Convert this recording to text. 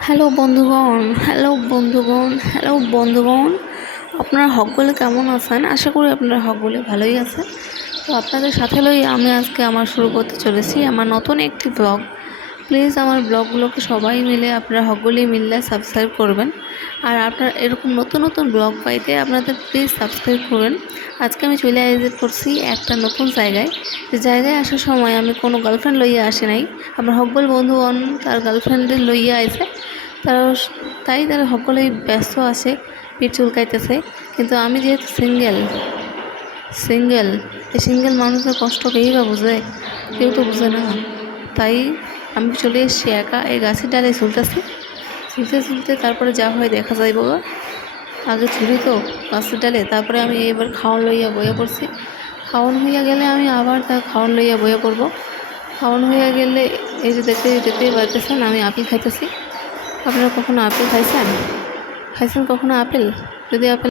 Hello বন্ধুগণ, আপনারা সকলে কেমন আছেন? আশা করি আপনারা সকলে ভালোই আছেন। তো আপনাদের সাথে আমি আজকে আমার শুরু করতে চলেছি আমার নতুন একটি ব্লগ। প্লিজ আমার ব্লগগুলোকে সবাই মিলে আপনারা সকলেই মিললে সাবস্ক্রাইব করবেন। আর আপনারা এরকম নতুন নতুন ব্লগ পাইতে আপনাদের প্লিজ সাবস্ক্রাইব করবেন। আজকে আমি চলে করছি একটা নতুন জায়গায়। যে জায়গায় আসার সময় আমি কোনো গার্লফ্রেন্ড লইয়া আসি নাই, আমার সকল বন্ধুগণ তার গার্লফ্রেন্ডদের লইয়া আইছে। তারা সকলেই ব্যস্ত আছে, পিঠ চুলকাইতেছে। কিন্তু আমি যেহেতু সিঙ্গেল এই সিঙ্গেল মানুষের কষ্ট কেই বা বুঝে, কেউ তো বুঝে না। তাই আমি চলে এসেছি একা, এই গাছের ডালে ঝুলতে তারপরে যা হয় দেখা যাইব। আগে ঝুলি তো গাছের ডালে, তারপরে আমি এবার খাওয়ান লইয়া বয়ে পড়ছি। খাওয়ান হইয়া গেলে আমি আবার তার খাওয়ান লইয়া বয়ে পড়বো। খাওয়ান হইয়া গেলে এই যে দেখতেই পাইতেছেন আমি আপেল খাইতেছি। আপনারা কখনো আপেল খাইছেন কখনো আপেল? যদি আপেল